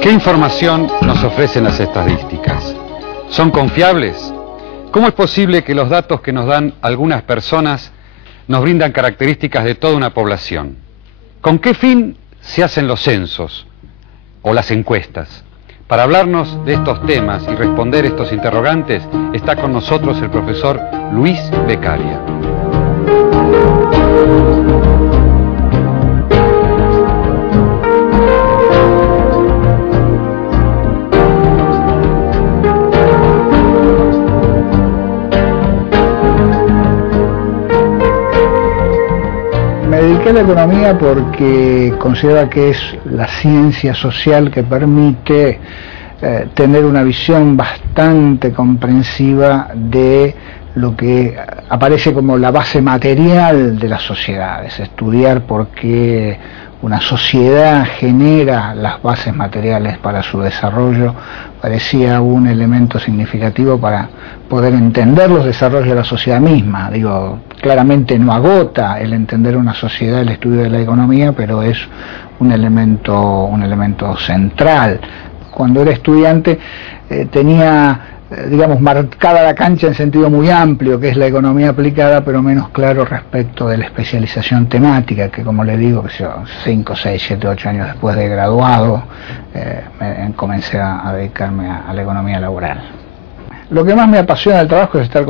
¿Qué información nos ofrecen las estadísticas? ¿Son confiables? ¿Cómo es posible que los datos que nos dan algunas personas nos brindan características de toda una población? ¿Con qué fin se hacen los censos o las encuestas? Para hablarnos de estos temas y responder estos interrogantes, está con nosotros el profesor Luis Beccaria. Me dediqué a la economía porque considero que es la ciencia social que permite tener una visión bastante comprensiva de lo que aparece como la base material de las sociedades, estudiar por qué una sociedad genera las bases materiales para su desarrollo parecía un elemento significativo para poder entender los desarrollos de la sociedad misma. Digo, claramente no agota el entender una sociedad el estudio de la economía, pero es un elemento central. Cuando era estudiante tenía, digamos, marcada la cancha en sentido muy amplio, que es la economía aplicada, pero menos claro respecto de la especialización temática, que como le digo, 5, 6, 7, 8 años después de graduado, comencé a dedicarme a la economía laboral. Lo que más me apasiona del trabajo es estar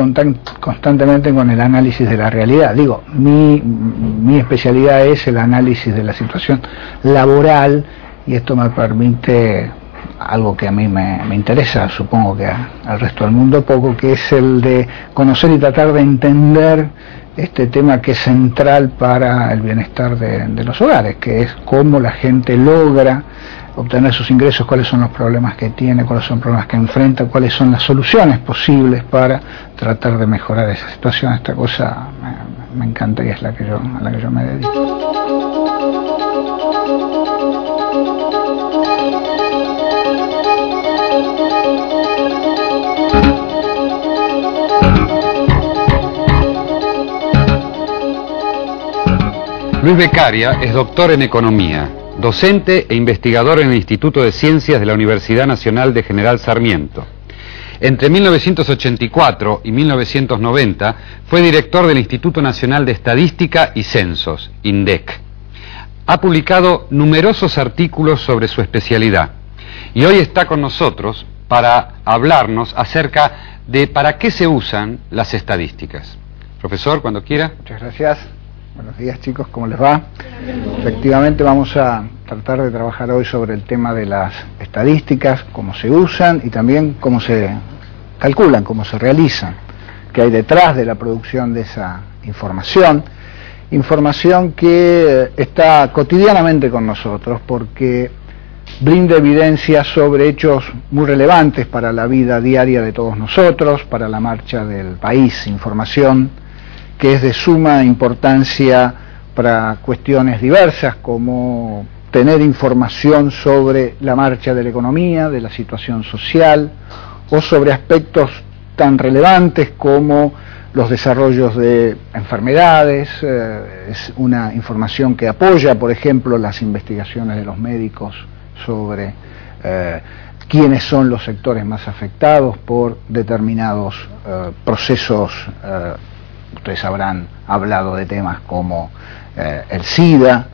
constantemente con el análisis de la realidad. Digo, mi especialidad es el análisis de la situación laboral, y esto me permite algo que a mí me interesa, supongo que al resto del mundo poco, que es el de conocer y tratar de entender este tema que es central para el bienestar de los hogares, que es cómo la gente logra obtener sus ingresos, cuáles son los problemas que tiene, cuáles son los problemas que enfrenta, cuáles son las soluciones posibles para tratar de mejorar esa situación. Esta cosa me encanta y es a la que yo me dedico. Luis Beccaria es doctor en Economía, docente e investigador en el Instituto de Ciencias de la Universidad Nacional de General Sarmiento. Entre 1984 y 1990 fue director del Instituto Nacional de Estadística y Censos, INDEC. Ha publicado numerosos artículos sobre su especialidad y hoy está con nosotros para hablarnos acerca de para qué se usan las estadísticas. Profesor, cuando quiera. Muchas gracias. Buenos días, chicos, ¿cómo les va? Efectivamente vamos a tratar de trabajar hoy sobre el tema de las estadísticas, cómo se usan y también cómo se calculan, cómo se realizan, qué hay detrás de la producción de esa información que está cotidianamente con nosotros porque brinda evidencia sobre hechos muy relevantes para la vida diaria de todos nosotros, para la marcha del país, información que es de suma importancia para cuestiones diversas, como tener información sobre la marcha de la economía, de la situación social, o sobre aspectos tan relevantes como los desarrollos de enfermedades. Es una información que apoya, por ejemplo, las investigaciones de los médicos sobre quiénes son los sectores más afectados por determinados procesos. Ustedes habrán hablado de temas como el SIDA,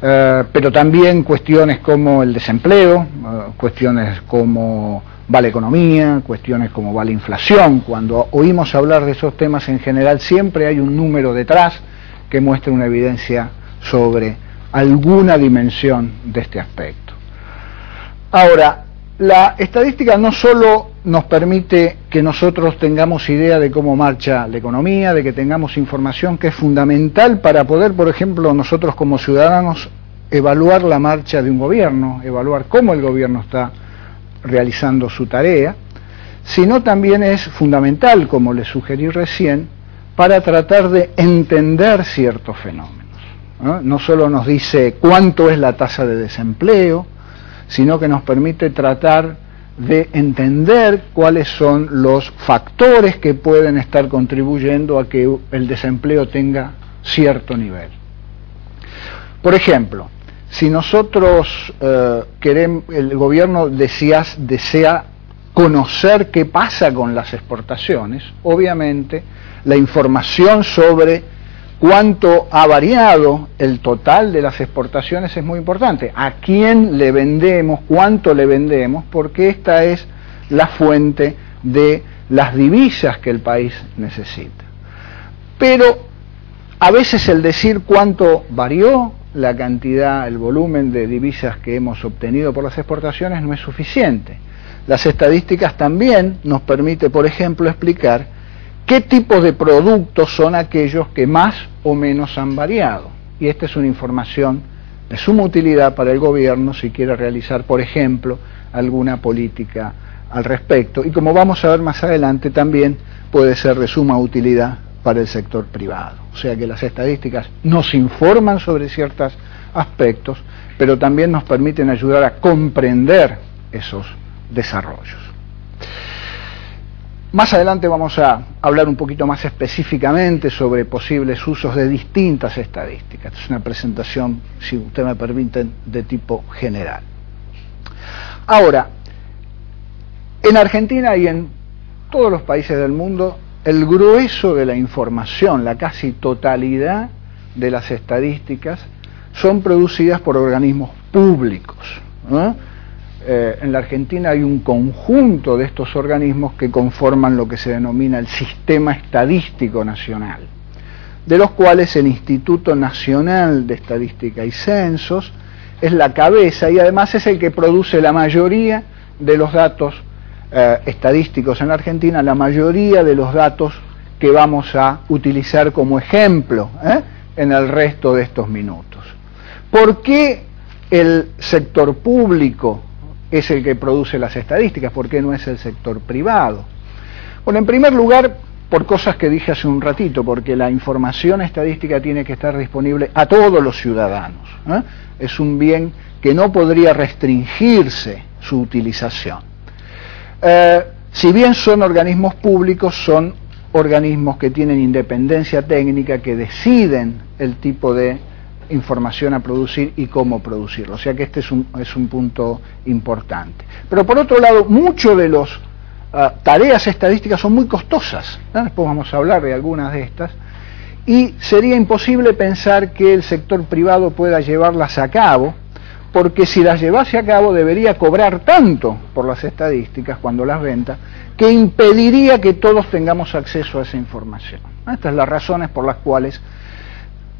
pero también cuestiones como el desempleo, cuestiones como va la economía, cuestiones como va la inflación. Cuando oímos hablar de esos temas en general siempre hay un número detrás que muestra una evidencia sobre alguna dimensión de este aspecto. Ahora, la estadística no solo nos permite que nosotros tengamos idea de cómo marcha la economía, de que tengamos información que es fundamental para poder, por ejemplo, nosotros como ciudadanos evaluar la marcha de un gobierno, evaluar cómo el gobierno está realizando su tarea, sino también es fundamental, como les sugerí recién, para tratar de entender ciertos fenómenos, ¿no? No solo nos dice cuánto es la tasa de desempleo, sino que nos permite tratar de entender cuáles son los factores que pueden estar contribuyendo a que el desempleo tenga cierto nivel. Por ejemplo, si nosotros queremos, el gobierno desea conocer qué pasa con las exportaciones, obviamente la información sobre cuánto ha variado el total de las exportaciones es muy importante. ¿A quién le vendemos? ¿Cuánto le vendemos? Porque esta es la fuente de las divisas que el país necesita. Pero a veces el decir cuánto varió la cantidad, el volumen de divisas que hemos obtenido por las exportaciones no es suficiente. Las estadísticas también nos permiten, por ejemplo, explicar qué tipo de productos son aquellos que más o menos han variado. Y esta es una información de suma utilidad para el gobierno si quiere realizar, por ejemplo, alguna política al respecto. Y como vamos a ver más adelante, también puede ser de suma utilidad para el sector privado. O sea que las estadísticas nos informan sobre ciertos aspectos, pero también nos permiten ayudar a comprender esos desarrollos. Más adelante vamos a hablar un poquito más específicamente sobre posibles usos de distintas estadísticas. Es una presentación, si usted me permiten, de tipo general. Ahora, en Argentina y en todos los países del mundo, el grueso de la información, la casi totalidad de las estadísticas, son producidas por organismos públicos, ¿no? En la Argentina hay un conjunto de estos organismos que conforman lo que se denomina el Sistema Estadístico Nacional, de los cuales el Instituto Nacional de Estadística y Censos es la cabeza y además es el que produce la mayoría de los datos estadísticos en la Argentina, la mayoría de los datos que vamos a utilizar como ejemplo en el resto de estos minutos. ¿Por qué el sector público es el que produce las estadísticas? ¿Por qué no es el sector privado? Bueno, en primer lugar, por cosas que dije hace un ratito, porque la información estadística tiene que estar disponible a todos los ciudadanos, ¿eh? Es un bien que no podría restringirse su utilización. Si bien son organismos públicos, son organismos que tienen independencia técnica, que deciden el tipo de información a producir y cómo producirlo. O sea que este es un punto importante. Pero por otro lado, muchas de las tareas estadísticas son muy costosas, ¿no? Después vamos a hablar de algunas de estas, y sería imposible pensar que el sector privado pueda llevarlas a cabo, porque si las llevase a cabo debería cobrar tanto por las estadísticas cuando las venda, que impediría que todos tengamos acceso a esa información. Estas son las razones por las cuales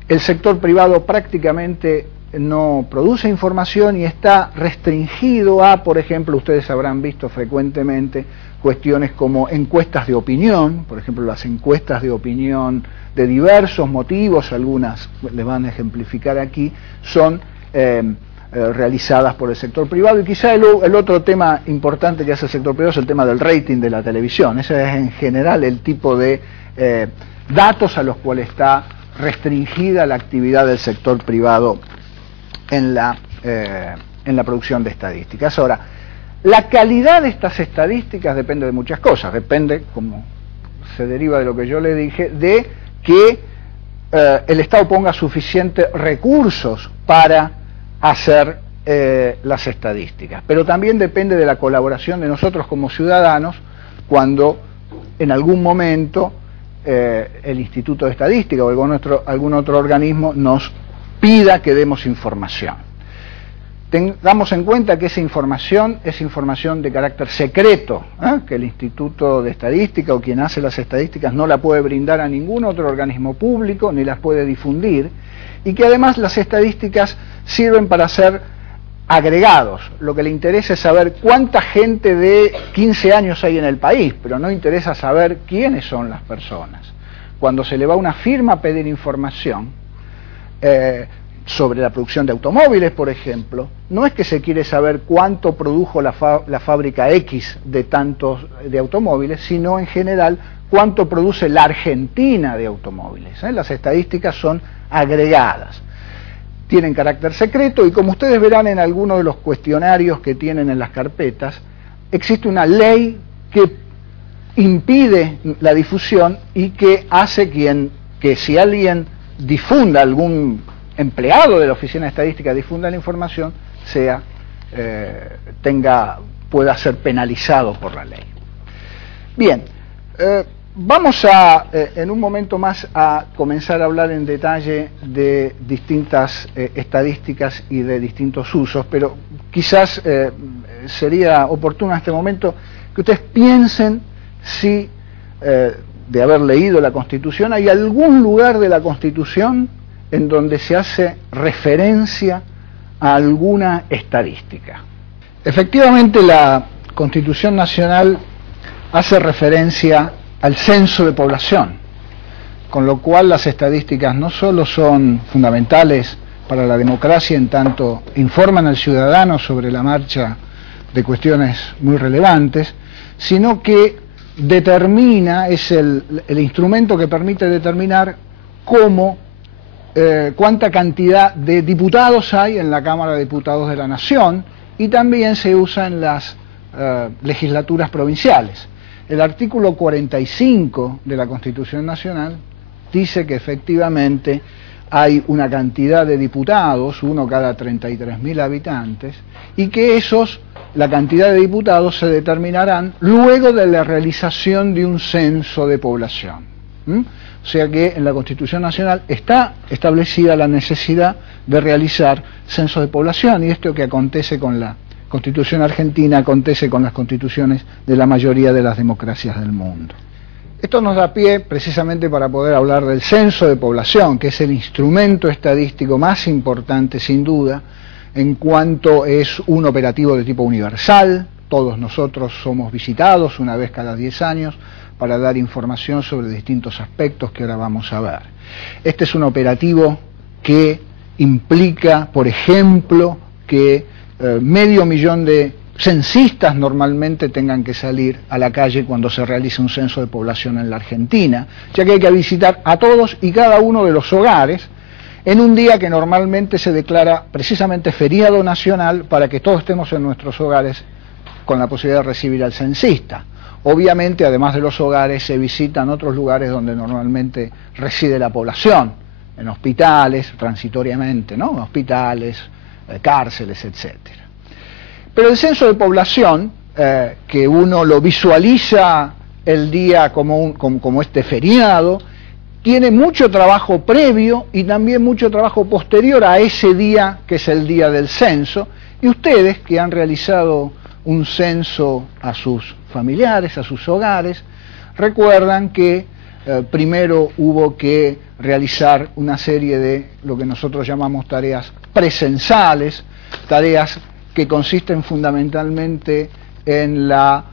el sector privado prácticamente no produce información y está restringido a, por ejemplo, ustedes habrán visto frecuentemente cuestiones como encuestas de opinión, por ejemplo, las encuestas de opinión de diversos motivos, algunas les van a ejemplificar aquí, son realizadas por el sector privado. Y quizá el otro tema importante que hace el sector privado es el tema del rating de la televisión. Ese es en general el tipo de datos a los cuales está restringida la actividad del sector privado en la producción de estadísticas. Ahora, la calidad de estas estadísticas depende de muchas cosas, depende, como se deriva de lo que yo le dije, de que el Estado ponga suficientes recursos para hacer las estadísticas, pero también depende de la colaboración de nosotros como ciudadanos cuando en algún momento el Instituto de Estadística o algún otro organismo nos pida que demos información. Tengamos en cuenta que esa información es información de carácter secreto, que el Instituto de Estadística o quien hace las estadísticas no la puede brindar a ningún otro organismo público ni las puede difundir, y que además las estadísticas sirven para ser agregados. Lo que le interesa es saber cuánta gente de 15 años hay en el país, pero no interesa saber quiénes son las personas. Cuando se le va a una firma a pedir información sobre la producción de automóviles, por ejemplo, no es que se quiere saber cuánto produjo la fábrica X de automóviles, sino en general cuánto produce la Argentina de automóviles. Las estadísticas son agregadas, tienen carácter secreto, y como ustedes verán en algunos de los cuestionarios que tienen en las carpetas, existe una ley que impide la difusión y que hace que si alguien difunda, algún empleado de la Oficina de Estadística difunda la información, pueda ser penalizado por la ley. Bien, vamos en un momento más a comenzar a hablar en detalle de distintas estadísticas y de distintos usos, pero quizás sería oportuno en este momento que ustedes piensen si, de haber leído la Constitución, hay algún lugar de la Constitución en donde se hace referencia a alguna estadística. Efectivamente, la Constitución Nacional hace referencia al censo de población, con lo cual las estadísticas no solo son fundamentales para la democracia en tanto informan al ciudadano sobre la marcha de cuestiones muy relevantes, sino que es el instrumento que permite determinar cuánta cantidad de diputados hay en la Cámara de Diputados de la Nación, y también se usa en las legislaturas provinciales. El artículo 45 de la Constitución Nacional dice que efectivamente hay una cantidad de diputados, uno cada 33.000 habitantes, y que la cantidad de diputados se determinarán luego de la realización de un censo de población. O sea que en la Constitución Nacional está establecida la necesidad de realizar censos de población, y esto que acontece con la Constitución argentina acontece con las constituciones de la mayoría de las democracias del mundo. Esto nos da pie precisamente para poder hablar del censo de población, que es el instrumento estadístico más importante sin duda, en cuanto es un operativo de tipo universal. Todos nosotros somos visitados una vez cada 10 años para dar información sobre distintos aspectos que ahora vamos a ver. Este es un operativo que implica, por ejemplo, que 500.000 de censistas normalmente tengan que salir a la calle cuando se realiza un censo de población en la Argentina, ya que hay que visitar a todos y cada uno de los hogares en un día que normalmente se declara precisamente feriado nacional para que todos estemos en nuestros hogares con la posibilidad de recibir al censista. Obviamente, además de los hogares, se visitan otros lugares donde normalmente reside la población, en hospitales, transitoriamente, ¿no? Hospitales, cárceles, etcétera. Pero el censo de población, que uno lo visualiza el día como este feriado, tiene mucho trabajo previo y también mucho trabajo posterior a ese día, que es el día del censo, y ustedes que han realizado un censo a sus familiares, a sus hogares, recuerdan que primero hubo que realizar una serie de lo que nosotros llamamos tareas precensales, tareas que consisten fundamentalmente en la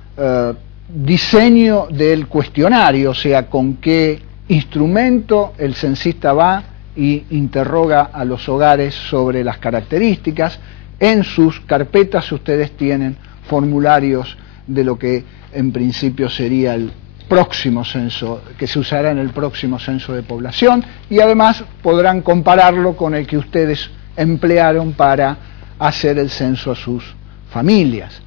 diseño del cuestionario, o sea, con qué instrumento el censista va y interroga a los hogares sobre las características. En sus carpetas ustedes tienen formularios de lo que en principio sería el próximo censo, que se usará en el próximo censo de población, y además podrán compararlo con el que ustedes emplearon para hacer el censo a sus familias.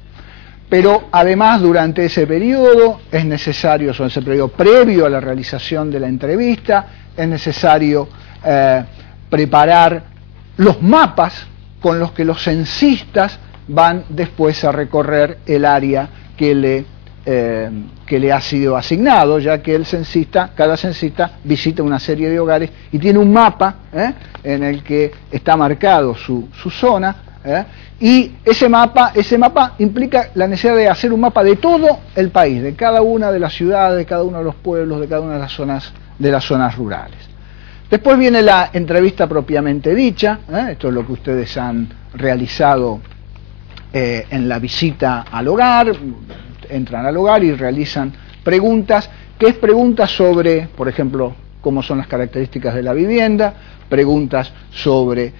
Pero además, durante ese periodo es necesario, o ese periodo previo a la realización de la entrevista, es necesario preparar los mapas con los que los censistas van después a recorrer el área que le ha sido asignado, ya que cada censista visita una serie de hogares y tiene un mapa en el que está marcado su zona, y ese mapa implica la necesidad de hacer un mapa de todo el país, de cada una de las ciudades, de cada uno de los pueblos, de cada una de las zonas rurales. Después viene la entrevista propiamente dicha, esto es lo que ustedes han realizado en la visita al hogar. Entran al hogar y realizan preguntas, que es preguntas sobre, por ejemplo, cómo son las características de la vivienda, preguntas sobre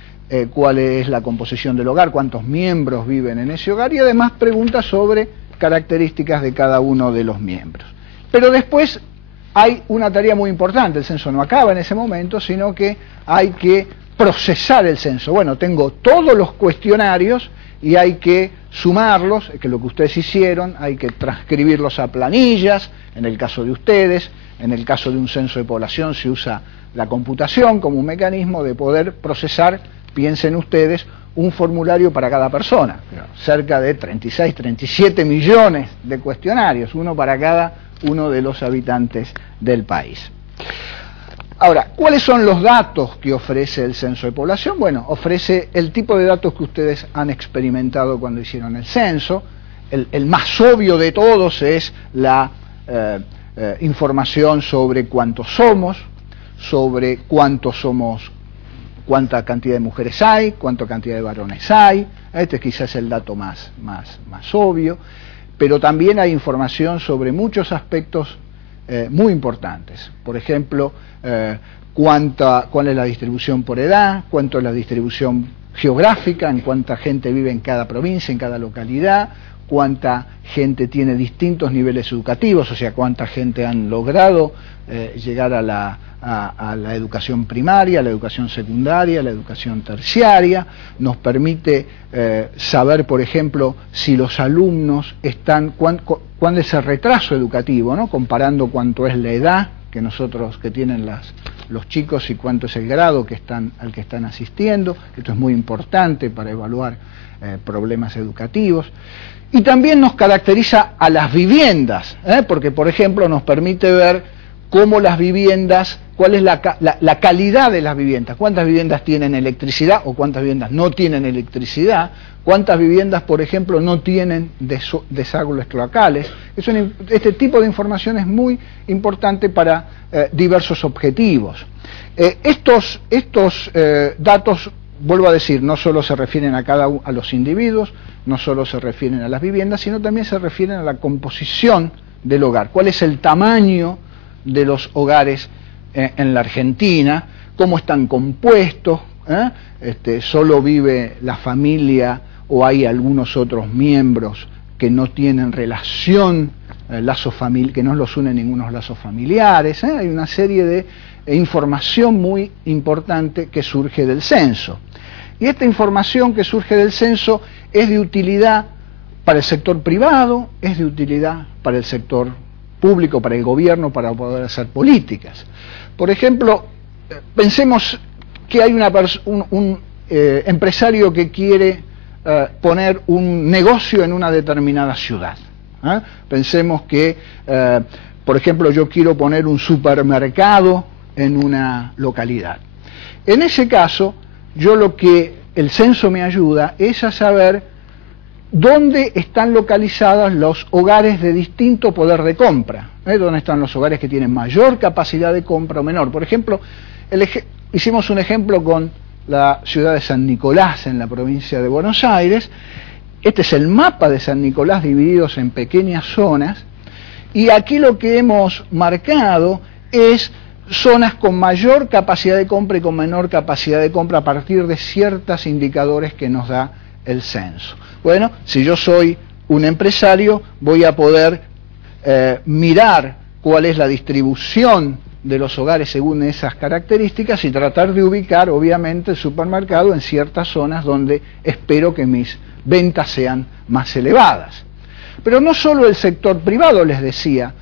cuál es la composición del hogar, cuántos miembros viven en ese hogar, y además preguntas sobre características de cada uno de los miembros. Pero después hay una tarea muy importante. El censo no acaba en ese momento, sino que hay que procesar el censo. Bueno, tengo todos los cuestionarios y hay que sumarlos, que es lo que ustedes hicieron, hay que transcribirlos a planillas, en el caso de ustedes, en el caso de un censo de población se usa la computación como un mecanismo de poder procesar, piensen ustedes, un formulario para cada persona, cerca de 36, 37 millones de cuestionarios, uno para cada uno de los habitantes del país. Ahora, ¿cuáles son los datos que ofrece el censo de población? Bueno, ofrece el tipo de datos que ustedes han experimentado cuando hicieron el censo. El más obvio de todos es la información sobre cuántos somos, sobre cuánta cantidad de mujeres hay, cuánta cantidad de varones hay. Este quizás es el dato más obvio, pero también hay información sobre muchos aspectos muy importantes. Por ejemplo, cuál es la distribución por edad, cuánto es la distribución geográfica, en cuánta gente vive en cada provincia, en cada localidad, cuánta gente tiene distintos niveles educativos, o sea, cuánta gente han logrado llegar a la educación primaria, a la educación secundaria, a la educación terciaria. Nos permite saber, por ejemplo, si los alumnos están, cuál es el retraso educativo, ¿no? Comparando cuánto es la edad que tienen los chicos y cuánto es el grado al que están asistiendo. Esto es muy importante para evaluar problemas educativos. Y también nos caracteriza a las viviendas, porque, por ejemplo, nos permite ver cómo las viviendas, cuál es la calidad de las viviendas, cuántas viviendas tienen electricidad o cuántas viviendas no tienen electricidad, cuántas viviendas, por ejemplo, no tienen desagües cloacales. Este tipo de información es muy importante para diversos objetivos. Estos datos, vuelvo a decir, no solo se refieren a los individuos, no solo se refieren a las viviendas, sino también se refieren a la composición del hogar. ¿Cuál es el tamaño de los hogares en la Argentina? ¿Cómo están compuestos? ¿Solo vive la familia o hay algunos otros miembros que no tienen relación, que no los unen ningunos lazos familiares? Hay una serie de información muy importante que surge del censo. Y esta información que surge del censo es de utilidad para el sector privado, es de utilidad para el sector público, para el gobierno, para poder hacer políticas. Por ejemplo, pensemos que hay un empresario que quiere poner un negocio en una determinada ciudad. Pensemos que, por ejemplo, yo quiero poner un supermercado en una localidad. En ese caso, el censo me ayuda es a saber dónde están localizados los hogares de distinto poder de compra, dónde están los hogares que tienen mayor capacidad de compra o menor. Por ejemplo, hicimos un ejemplo con la ciudad de San Nicolás en la provincia de Buenos Aires. Este es el mapa de San Nicolás divididos en pequeñas zonas, y aquí lo que hemos marcado es zonas con mayor capacidad de compra y con menor capacidad de compra a partir de ciertos indicadores que nos da el censo. Bueno, si yo soy un empresario, voy a poder mirar cuál es la distribución de los hogares según esas características y tratar de ubicar, obviamente, el supermercado en ciertas zonas donde espero que mis ventas sean más elevadas. Pero no solo el sector privado, les decía,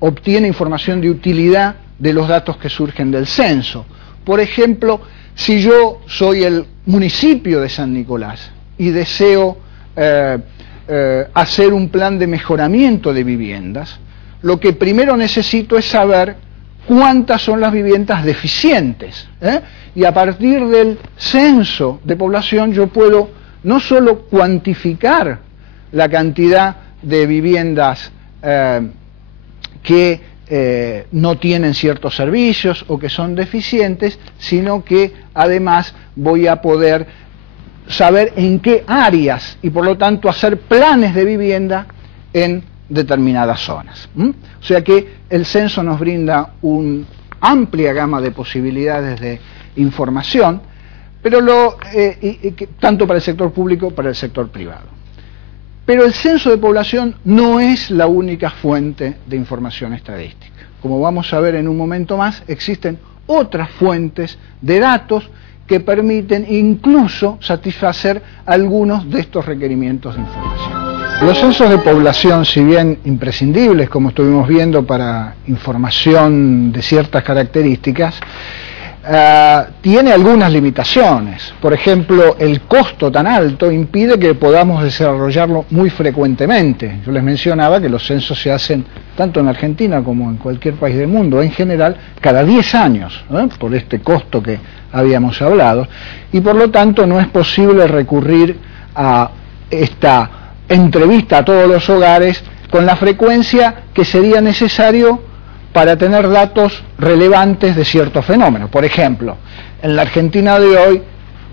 obtiene información de utilidad de los datos que surgen del censo. Por ejemplo, si yo soy el municipio de San Nicolás y deseo hacer un plan de mejoramiento de viviendas, lo que primero necesito es saber cuántas son las viviendas deficientes, y a partir del censo de población yo puedo no solo cuantificar la cantidad de viviendas que no tienen ciertos servicios o que son deficientes, sino que además voy a poder saber en qué áreas y por lo tanto hacer planes de vivienda en determinadas zonas. O sea que el censo nos brinda una amplia gama de posibilidades de información, pero tanto para el sector público como para el sector privado. Pero el censo de población no es la única fuente de información estadística. Como vamos a ver en un momento más, existen otras fuentes de datos que permiten incluso satisfacer algunos de estos requerimientos de información. Los censos de población, si bien imprescindibles, como estuvimos viendo, para información de ciertas características, tiene algunas limitaciones. Por ejemplo, el costo tan alto impide que podamos desarrollarlo muy frecuentemente. Yo les mencionaba que los censos se hacen tanto en Argentina como en cualquier país del mundo, en general, cada 10 años, por este costo que habíamos hablado, y por lo tanto no es posible recurrir a esta entrevista a todos los hogares con la frecuencia que sería necesario para tener datos relevantes de ciertos fenómenos. Por ejemplo, en la Argentina de hoy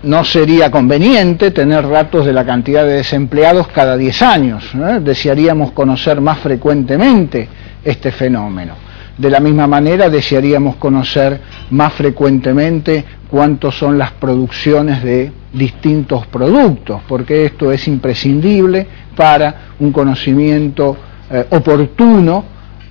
no sería conveniente tener datos de la cantidad de desempleados cada 10 años, desearíamos conocer más frecuentemente este fenómeno. De la misma manera desearíamos conocer más frecuentemente cuántos son las producciones de distintos productos, porque esto es imprescindible para un conocimiento oportuno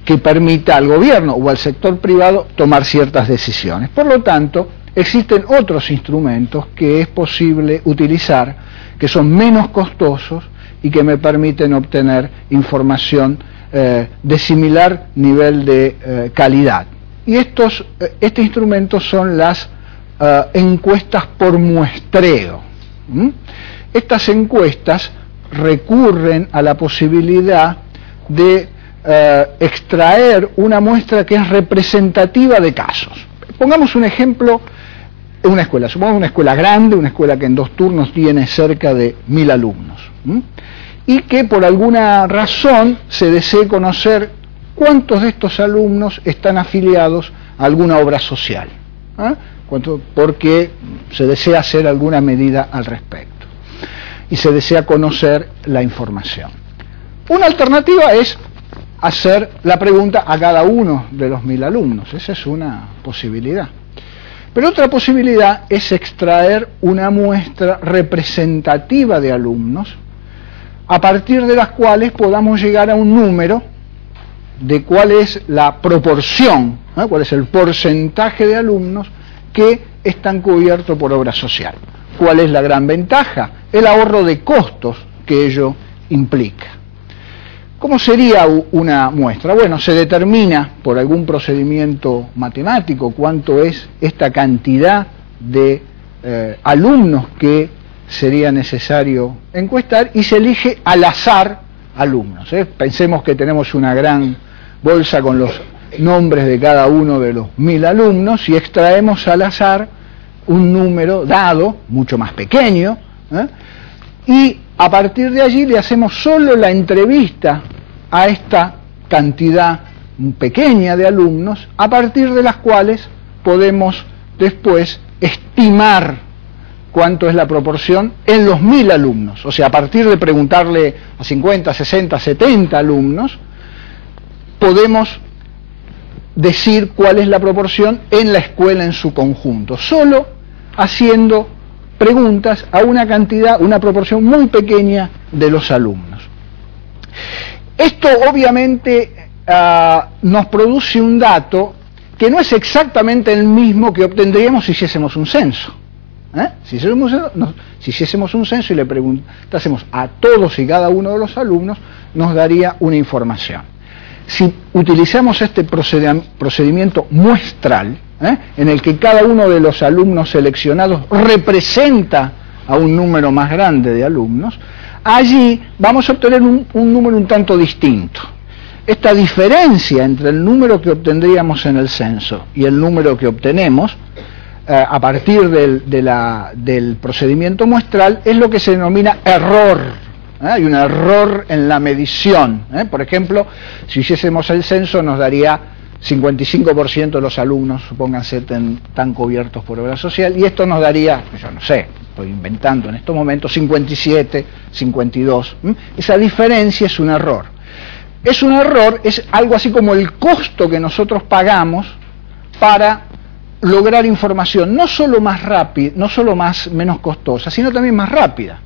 que permita al gobierno o al sector privado tomar ciertas decisiones. Por lo tanto, existen otros instrumentos que es posible utilizar, que son menos costosos y que me permiten obtener información de similar nivel de calidad. Y este instrumento son las encuestas por muestreo. Estas encuestas recurren a la posibilidad de extraer una muestra que es representativa de casos. Pongamos un ejemplo, una escuela, supongamos una escuela grande, una escuela que en 2 turnos tiene cerca de 1000 alumnos, y que por alguna razón se desee conocer cuántos de estos alumnos están afiliados a alguna obra social, porque se desea hacer alguna medida al respecto y se desea conocer la información. Una alternativa es hacer la pregunta a cada uno de los 1000 alumnos, esa es una posibilidad. Pero otra posibilidad es extraer una muestra representativa de alumnos, a partir de las cuales podamos llegar a un número de cuál es la proporción, cuál es el porcentaje de alumnos que están cubiertos por obra social. ¿Cuál es la gran ventaja? El ahorro de costos que ello implica. ¿Cómo sería una muestra? Bueno, se determina por algún procedimiento matemático cuánto es esta cantidad de alumnos que sería necesario encuestar y se elige al azar alumnos. Pensemos que tenemos una gran bolsa con los nombres de cada uno de los 1000 alumnos y extraemos al azar un número dado, mucho más pequeño, y a partir de allí le hacemos solo la entrevista a esta cantidad pequeña de alumnos, a partir de las cuales podemos después estimar cuánto es la proporción en los 1000 alumnos. O sea, a partir de preguntarle a 50, 60, 70 alumnos, podemos decir cuál es la proporción en la escuela en su conjunto, solo haciendo preguntas a una cantidad, una proporción muy pequeña de los alumnos. Esto obviamente nos produce un dato que no es exactamente el mismo que obtendríamos si hiciésemos un censo. Si hiciésemos un censo y le preguntásemos a todos y cada uno de los alumnos, nos daría una información. Si utilizamos este procedimiento muestral, en el que cada uno de los alumnos seleccionados representa a un número más grande de alumnos, allí vamos a obtener un número un tanto distinto. Esta diferencia entre el número que obtendríamos en el censo y el número que obtenemos a partir del procedimiento muestral es lo que se denomina error. Hay un error en la medición. Por ejemplo, si hiciésemos el censo nos daría 55% de los alumnos, supónganse, están cubiertos por obra social, y esto nos daría, yo no sé, estoy inventando en estos momentos, 57, 52. Esa diferencia es un error. Es un error, es algo así como el costo que nosotros pagamos para lograr información, no solo más rápida, no solo menos costosa, sino también más rápida.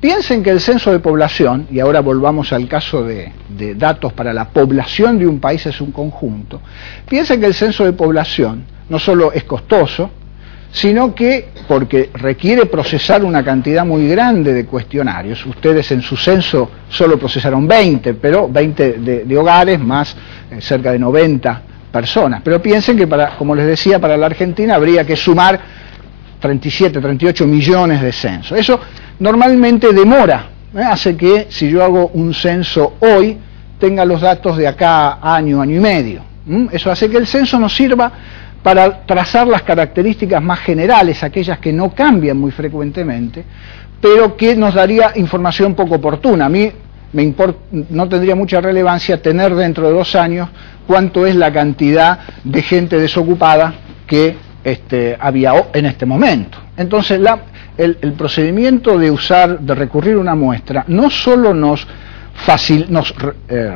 Piensen que el censo de población, y ahora volvamos al caso de datos para la población de un país es un conjunto, piensen que el censo de población no solo es costoso, sino que porque requiere procesar una cantidad muy grande de cuestionarios. Ustedes en su censo solo procesaron 20, pero 20 de hogares más cerca de 90 personas. Pero piensen que, como les decía, para la Argentina habría que sumar 37, 38 millones de censos. Eso normalmente demora, hace que si yo hago un censo hoy, tenga los datos de acá a año, año y medio. Eso hace que el censo nos sirva para trazar las características más generales, aquellas que no cambian muy frecuentemente, pero que nos daría información poco oportuna. A mí no tendría mucha relevancia tener dentro de 2 años cuánto es la cantidad de gente desocupada que había en este momento. Entonces el procedimiento de recurrir a una muestra no solo nos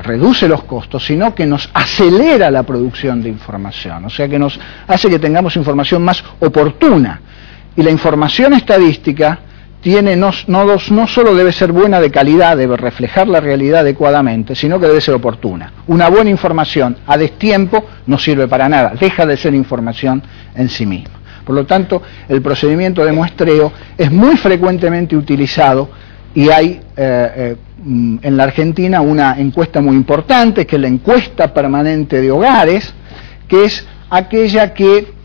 reduce los costos, sino que nos acelera la producción de información, o sea que nos hace que tengamos información más oportuna. Y la información estadística no solo debe ser buena de calidad, debe reflejar la realidad adecuadamente, sino que debe ser oportuna. Una buena información a destiempo no sirve para nada, deja de ser información en sí misma. Por lo tanto, el procedimiento de muestreo es muy frecuentemente utilizado y hay en la Argentina una encuesta muy importante, que es la encuesta permanente de hogares, que es aquella que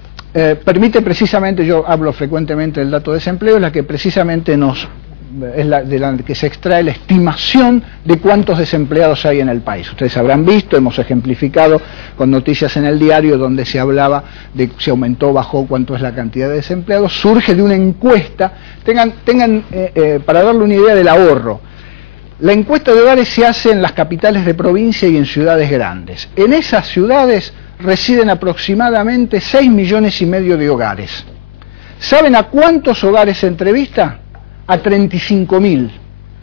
permite precisamente, yo hablo frecuentemente del dato de desempleo, es la que precisamente de la que se extrae la estimación de cuántos desempleados hay en el país. Ustedes habrán visto, hemos ejemplificado con noticias en el diario donde se hablaba de si aumentó, bajó, cuánto es la cantidad de desempleados. Surge de una encuesta, para darle una idea del ahorro. La encuesta de hogares se hace en las capitales de provincia y en ciudades grandes. En esas ciudades residen aproximadamente 6,5 millones de hogares. ¿Saben a cuántos hogares se entrevista? A 35.000.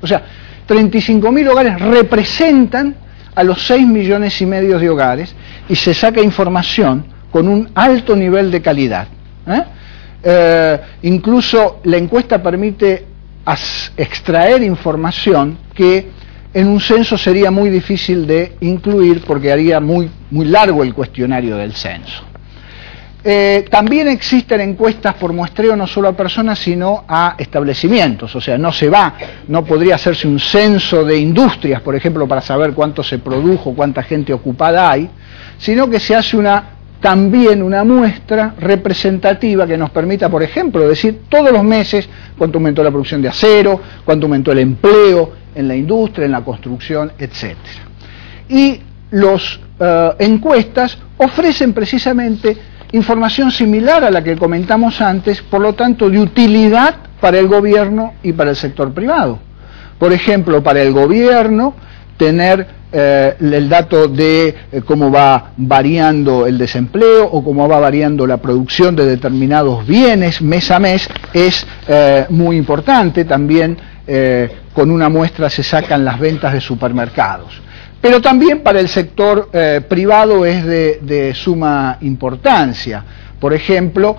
O sea, 35.000 hogares representan a los 6,5 millones de hogares y se saca información con un alto nivel de calidad. Incluso la encuesta permite extraer información que en un censo sería muy difícil de incluir porque haría muy largo el cuestionario del censo. También existen encuestas por muestreo no solo a personas sino a establecimientos, o sea, no podría hacerse un censo de industrias, por ejemplo, para saber cuánto se produjo, cuánta gente ocupada hay, sino que se hace también una muestra representativa que nos permita, por ejemplo, decir todos los meses cuánto aumentó la producción de acero, cuánto aumentó el empleo en la industria, en la construcción, etc. Y las encuestas ofrecen precisamente información similar a la que comentamos antes, por lo tanto de utilidad para el gobierno y para el sector privado. Por ejemplo, para el gobierno, tener el dato de cómo va variando el desempleo o cómo va variando la producción de determinados bienes mes a mes es muy importante. También con una muestra se sacan las ventas de supermercados. Pero también para el sector privado es de suma importancia. Por ejemplo,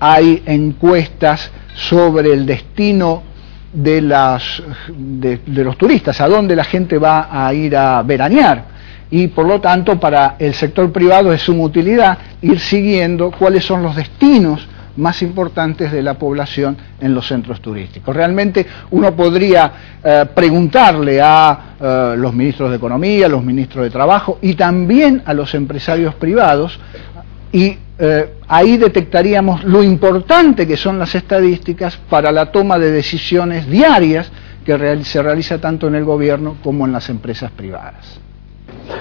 hay encuestas sobre el destino de los turistas, a dónde la gente va a ir a veranear, y por lo tanto para el sector privado es de suma utilidad ir siguiendo cuáles son los destinos más importantes de la población en los centros turísticos. Realmente uno podría preguntarle a los ministros de Economía, a los ministros de Trabajo y también a los empresarios privados, y ahí detectaríamos lo importante que son las estadísticas para la toma de decisiones diarias que se realiza tanto en el gobierno como en las empresas privadas.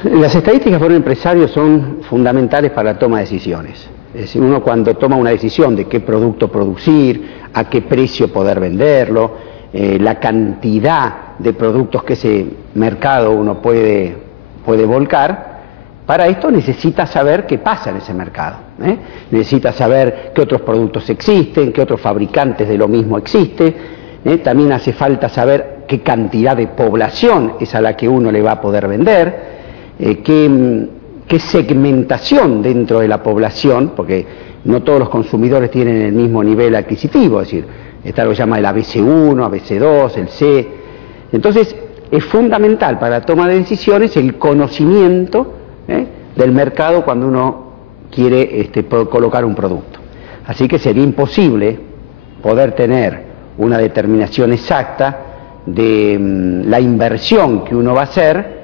Las estadísticas para un empresario son fundamentales para la toma de decisiones. Es decir, uno cuando toma una decisión de qué producto producir, a qué precio poder venderlo, la cantidad de productos que ese mercado uno puede volcar, para esto necesita saber qué pasa en ese mercado, necesita saber qué otros productos existen, qué otros fabricantes de lo mismo existen, también hace falta saber qué cantidad de población es a la que uno le va a poder vender, qué segmentación dentro de la población, porque no todos los consumidores tienen el mismo nivel adquisitivo, es decir, está lo que se llama el ABC1, ABC2, el C. Entonces es fundamental para la toma de decisiones el conocimiento del mercado cuando uno quiere colocar un producto. Así que sería imposible poder tener una determinación exacta de la inversión que uno va a hacer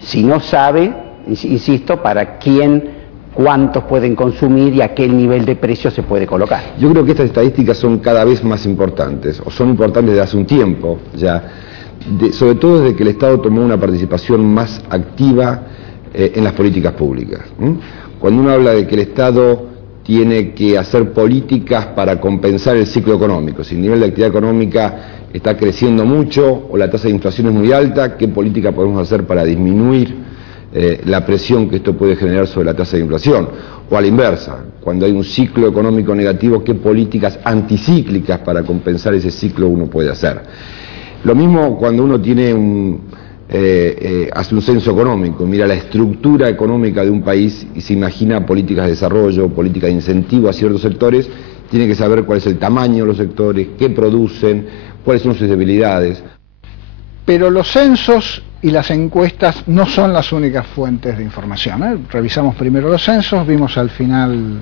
si no sabe, insisto, para quién, cuántos pueden consumir y a qué nivel de precio se puede colocar. Yo creo que estas estadísticas son cada vez más importantes, o son importantes desde hace un tiempo ya, sobre todo desde que el Estado tomó una participación más activa en las políticas públicas. Cuando uno habla de que el Estado tiene que hacer políticas para compensar el ciclo económico, si el nivel de actividad económica está creciendo mucho o la tasa de inflación es muy alta, ¿qué política podemos hacer para disminuir la presión que esto puede generar sobre la tasa de inflación? O a la inversa, cuando hay un ciclo económico negativo, ¿qué políticas anticíclicas para compensar ese ciclo uno puede hacer? Lo mismo cuando uno tiene hace un censo económico, mira la estructura económica de un país y se imagina políticas de desarrollo, políticas de incentivo a ciertos sectores, tiene que saber cuál es el tamaño de los sectores, qué producen, cuáles son sus debilidades. Pero los censos y las encuestas no son las únicas fuentes de información. Revisamos primero los censos, vimos al final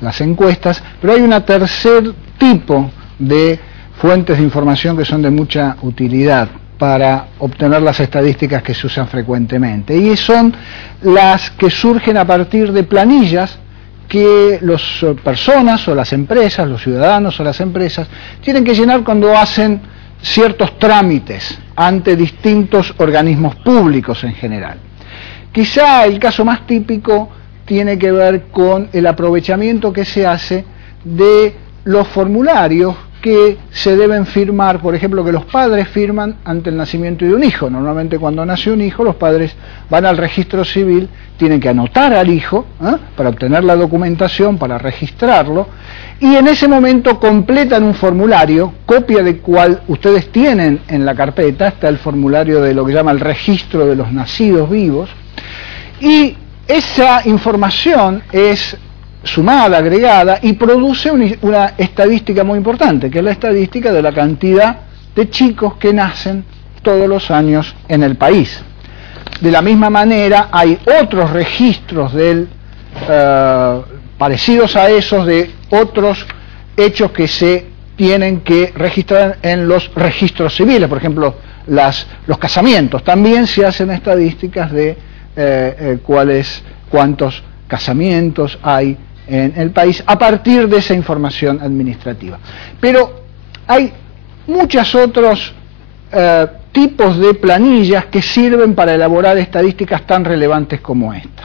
las encuestas, pero hay un tercer tipo de fuentes de información que son de mucha utilidad para obtener las estadísticas que se usan frecuentemente, y son las que surgen a partir de planillas que las personas o las empresas, los ciudadanos o las empresas, tienen que llenar cuando hacen ciertos trámites ante distintos organismos públicos en general. Quizá el caso más típico tiene que ver con el aprovechamiento que se hace de los formularios que se deben firmar, por ejemplo, que los padres firman ante el nacimiento de un hijo. Normalmente cuando nace un hijo, los padres van al registro civil, tienen que anotar al hijo para obtener la documentación, para registrarlo, y en ese momento completan un formulario, copia de cual ustedes tienen en la carpeta, está el formulario de lo que llama el registro de los nacidos vivos, y esa información es sumada, agregada, y produce una estadística muy importante, que es la estadística de la cantidad de chicos que nacen todos los años en el país. De la misma manera hay otros registros parecidos a esos de otros hechos que se tienen que registrar en los registros civiles. Por ejemplo, los casamientos. También se hacen estadísticas de cuántos casamientos hay en el país a partir de esa información administrativa. Pero hay muchos otros tipos de planillas que sirven para elaborar estadísticas tan relevantes como esta.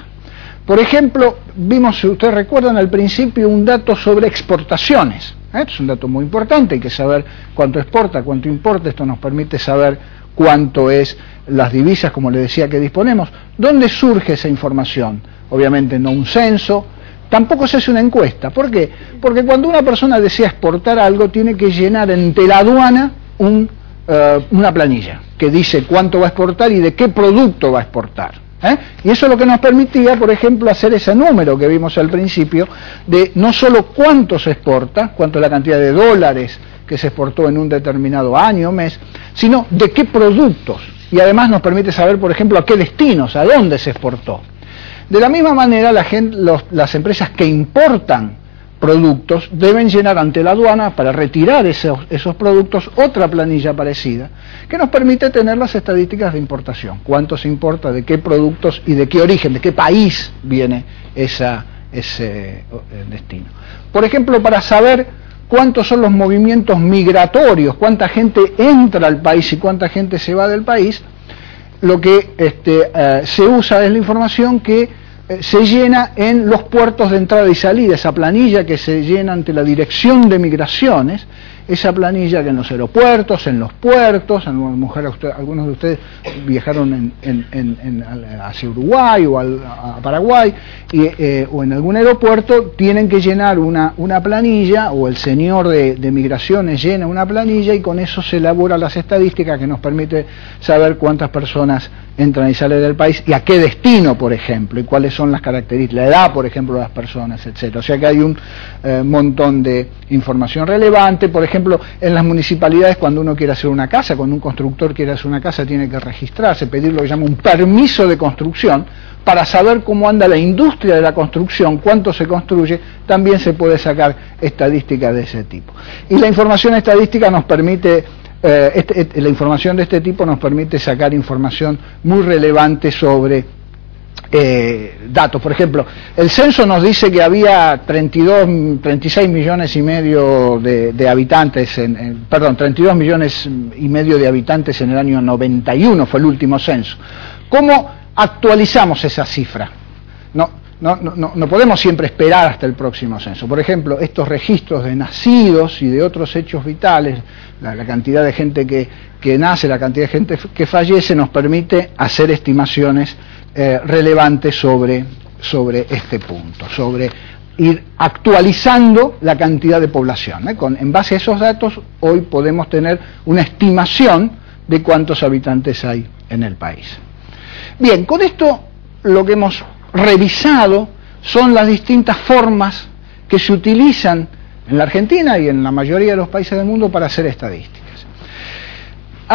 Por ejemplo, vimos, si ustedes recuerdan al principio, un dato sobre exportaciones. Es un dato muy importante, hay que saber cuánto exporta, cuánto importa. Esto nos permite saber cuánto es las divisas, como les decía, que disponemos. ¿Dónde surge esa información? Obviamente no un censo, tampoco se hace una encuesta. ¿Por qué? Porque cuando una persona desea exportar algo, tiene que llenar ante la aduana una planilla que dice cuánto va a exportar y de qué producto va a exportar. Y eso es lo que nos permitía, por ejemplo, hacer ese número que vimos al principio, de no solo cuánto se exporta, cuánto es la cantidad de dólares que se exportó en un determinado año o mes, sino de qué productos. Y además nos permite saber, por ejemplo, a qué destinos, a dónde se exportó. De la misma manera, las empresas que importan productos deben llenar ante la aduana, para retirar esos productos, otra planilla parecida, que nos permite tener las estadísticas de importación. Cuánto se importa, de qué productos y de qué origen, de qué país viene ese destino. Por ejemplo, para saber cuántos son los movimientos migratorios, cuánta gente entra al país y cuánta gente se va del país, lo que se usa es la información que se llena en los puertos de entrada y salida, esa planilla que se llena ante la Dirección de Migraciones, esa planilla que en los aeropuertos, en los puertos, algunos de ustedes viajaron hacia Uruguay o a Paraguay, o en algún aeropuerto, tienen que llenar una planilla, o el señor de Migraciones llena una planilla, y con eso se elaboran las estadísticas que nos permite saber cuántas personas entran y salen del país y a qué destino, por ejemplo, y cuáles son las características, la edad, por ejemplo, de las personas, etcétera. O sea que hay un montón de información relevante. Por ejemplo, en las municipalidades, cuando uno quiere hacer una casa, cuando un constructor quiere hacer una casa, tiene que registrarse, pedir lo que llama un permiso de construcción, para saber cómo anda la industria de la construcción, cuánto se construye, también se puede sacar estadísticas de ese tipo. Y la información estadística nos permite, la información de este tipo nos permite sacar información muy relevante sobre datos. Por ejemplo, el censo nos dice que había 36 millones y medio de habitantes, 32 millones y medio de habitantes en el año 91, fue el último censo. ¿Cómo actualizamos esa cifra? No podemos siempre esperar hasta el próximo censo. Por ejemplo, estos registros de nacidos y de otros hechos vitales, la cantidad de gente que nace, la cantidad de gente que fallece, nos permite hacer estimaciones relevantes sobre este punto, sobre ir actualizando la cantidad de población. En base a esos datos, hoy podemos tener una estimación de cuántos habitantes hay en el país. Bien, con esto lo que hemos revisado son las distintas formas que se utilizan en la Argentina y en la mayoría de los países del mundo para hacer estadísticas.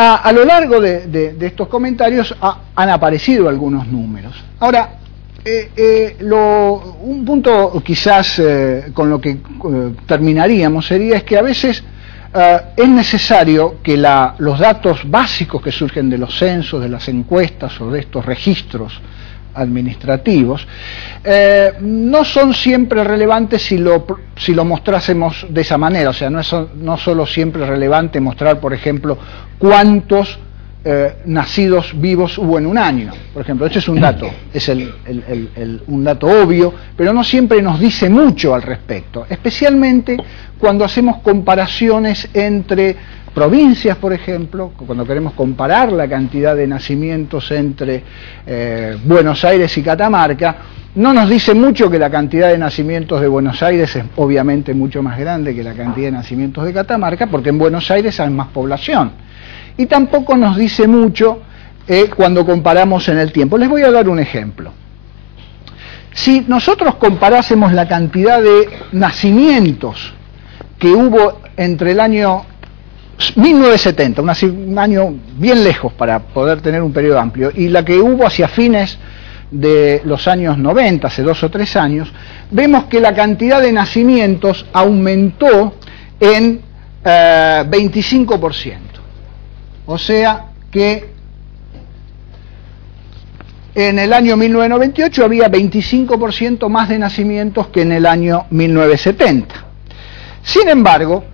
A lo largo de estos comentarios han aparecido algunos números. Ahora, un punto quizás con lo que terminaríamos sería es que a veces es necesario que los datos básicos que surgen de los censos, de las encuestas o de estos registros administrativos no son siempre relevantes si lo mostrásemos de esa manera. O sea, no es solo siempre relevante mostrar, por ejemplo, cuántos nacidos vivos hubo en un año. Por ejemplo, ese es un dato, es un dato obvio, pero no siempre nos dice mucho al respecto, especialmente cuando hacemos comparaciones entre provincias, por ejemplo, cuando queremos comparar la cantidad de nacimientos entre Buenos Aires y Catamarca. No nos dice mucho que la cantidad de nacimientos de Buenos Aires es obviamente mucho más grande que la cantidad de nacimientos de Catamarca, porque en Buenos Aires hay más población. Y tampoco nos dice mucho cuando comparamos en el tiempo. Les voy a dar un ejemplo. Si nosotros comparásemos la cantidad de nacimientos que hubo entre el año 1970, un año bien lejos para poder tener un periodo amplio, y la que hubo hacia fines de los años 90, hace 2 o 3 años, vemos que la cantidad de nacimientos aumentó en 25%. O sea que en el año 1998 había 25% más de nacimientos que en el año 1970. Sin embargo,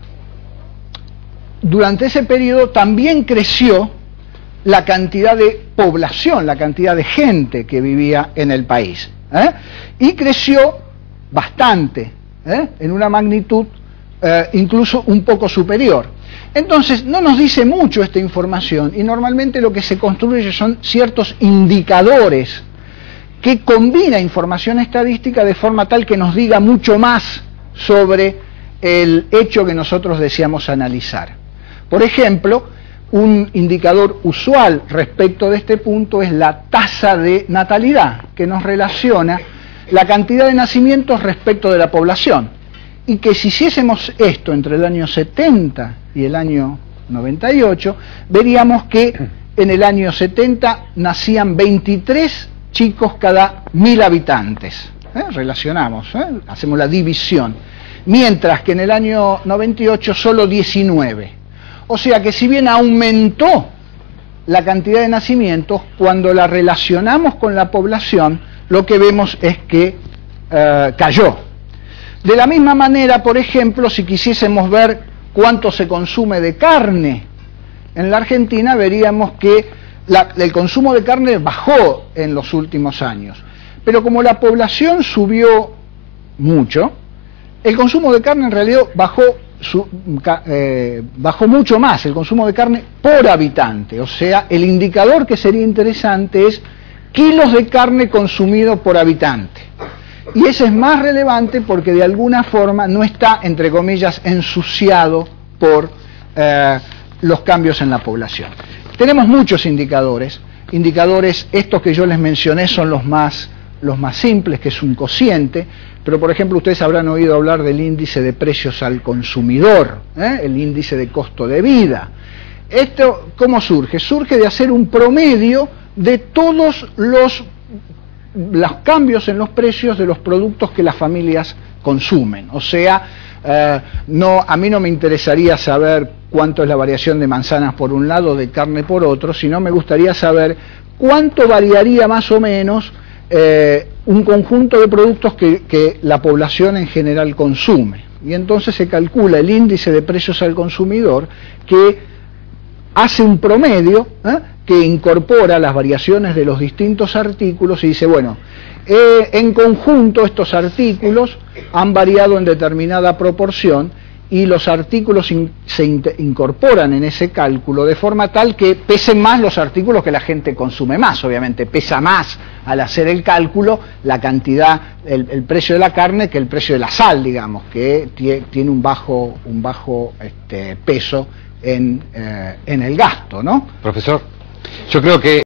durante ese periodo también creció la cantidad de población, la cantidad de gente que vivía en el país. Y creció bastante, en una magnitud incluso un poco superior. Entonces, no nos dice mucho esta información y normalmente lo que se construye son ciertos indicadores que combina información estadística de forma tal que nos diga mucho más sobre el hecho que nosotros deseamos analizar. Por ejemplo, un indicador usual respecto de este punto es la tasa de natalidad, que nos relaciona la cantidad de nacimientos respecto de la población. Y que si hiciésemos esto entre el año 70 y el año 98, veríamos que en el año 70 nacían 23 chicos cada 1000 habitantes. Relacionamos, hacemos la división. Mientras que en el año 98 solo 19. O sea que si bien aumentó la cantidad de nacimientos, cuando la relacionamos con la población, lo que vemos es que cayó. De la misma manera, por ejemplo, si quisiésemos ver cuánto se consume de carne en la Argentina, veríamos que el consumo de carne bajó en los últimos años. Pero como la población subió mucho, el consumo de carne en realidad bajó mucho más, el consumo de carne por habitante. O sea, el indicador que sería interesante es kilos de carne consumido por habitante. Y ese es más relevante porque de alguna forma no está, entre comillas, ensuciado por los cambios en la población. Tenemos muchos indicadores. Estos que yo les mencioné son los más simples, que es un cociente, pero por ejemplo ustedes habrán oído hablar del índice de precios al consumidor, el índice de costo de vida. ¿Esto cómo surge? Surge de hacer un promedio de todos los los cambios en los precios de los productos que las familias consumen. O sea, a mí no me interesaría saber cuánto es la variación de manzanas por un lado, de carne por otro, sino me gustaría saber cuánto variaría más o menos un conjunto de productos que la población en general consume. Y entonces se calcula el índice de precios al consumidor, que hace un promedio que incorpora las variaciones de los distintos artículos y dice, bueno, en conjunto estos artículos han variado en determinada proporción y los artículos se incorporan en ese cálculo de forma tal que pesen más los artículos que la gente consume más. Obviamente pesa más al hacer el cálculo la cantidad, el precio de la carne que el precio de la sal, digamos, que tiene un bajo peso en el gasto, ¿no? Profesor, yo creo que